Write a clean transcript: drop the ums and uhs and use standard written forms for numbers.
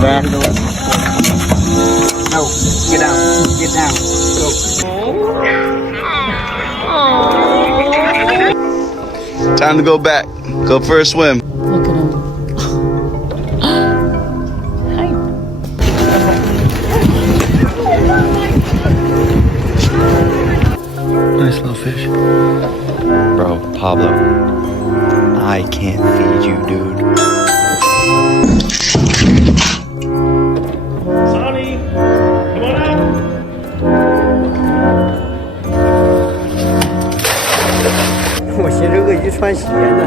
back. No, get down. Get down. Go. Time to go back. Go for a swim. Look at him. Hi. Nice little fish. Bro, Pablo, I can't feed you, dude. Sonny, come on out. 我寻思鳄鱼穿鞋呢。